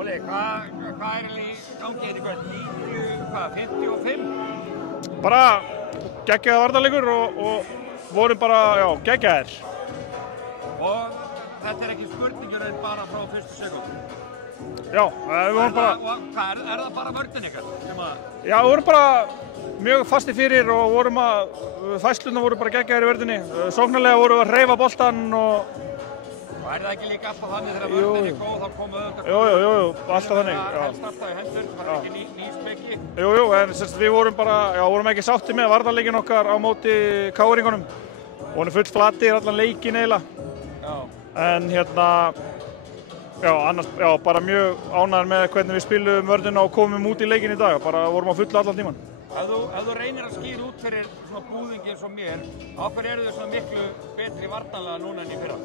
Óli, hvað í gangi hérna í kvöld? 55? Bara geggjaða varnarleikur og vorum bara, geggjaðir. Og þetta ekki spurningur en bara frá fyrstu sekúndu? Já, við vorum bara... Og hvað, það bara vörðin ykkar? Já, við vorum bara mjög fasti fyrir og fæsluna voru bara geggjaðir í vörðinni. Sóknarlega vorum við að hreyfa boltann og... Og það ekki líka alltaf þannig þegar vörðin er góð, þá komu auðvitað... Jú, alltaf þannig. Það helst alltaf í hendur, það ekki ný spekki. Jú, en við vorum bara, vorum ekki sátti með varnarleikin okkar á móti káringunum. Vorum full flatir allan leikin eiginlega. En annars, bara mjög ánægður með hvernig við spilum vörðina og komum út í leikin í dag. Bara vorum á fullu allan tíman. Ef þú reynir að skýra út fyrir svona búðingi eins og mér, af hverju eru þau svona miklu betri varnarlega núna en í fyrra?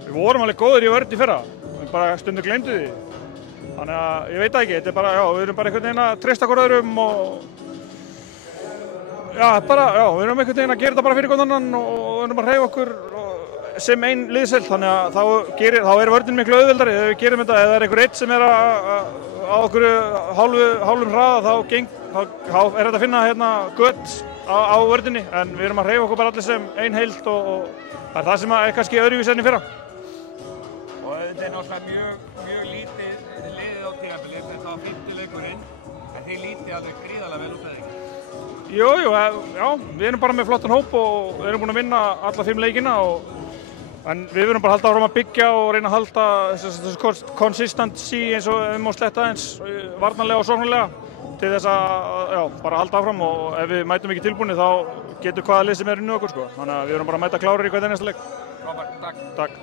Við vorum alveg góðir í vörð í fyrra, við bara stundum gleymdu því. Þannig að ég veit ekki, þetta er bara, við erum bara einhvern veginn að treysta hvort öðrum og... við erum einhvern veginn að gera þetta bara fyrir hvern annan og við erum bara að hreyfa okkur sem einn liðsheild, þannig að þá er vörðin miklu auðveldari ef við gerum þetta. Ef það er einhver eitt sem er á okkur hálfum hraða, þá er þetta að finna gött á vörðinni, en við erum að hreyfa okkur bara allir sem einn heild og það er það sem er kannski öðruvísi enn í fyrra. Og þetta er náttúrulega mjög lítið liðið á tímabilið, þetta var 50 leikurinn, en þið lítið alveg gríðarlega vel út af þeim. Jú, við erum bara með flottan hóp og við erum búin að vinna alla 5 leikina en við verðum bara að halda áfram að byggja og reyna að halda þessu consistency eins og við má sletta eins varnarlega og sóknarlega til þess að bara halda áfram, og ef við mætum ekki tilbúinni þá getur hvaða lið sem er inn í okkur, sko. Þannig að við verðum bara að mæta klárir í hvern einasta leik. Frábært, takk. Takk.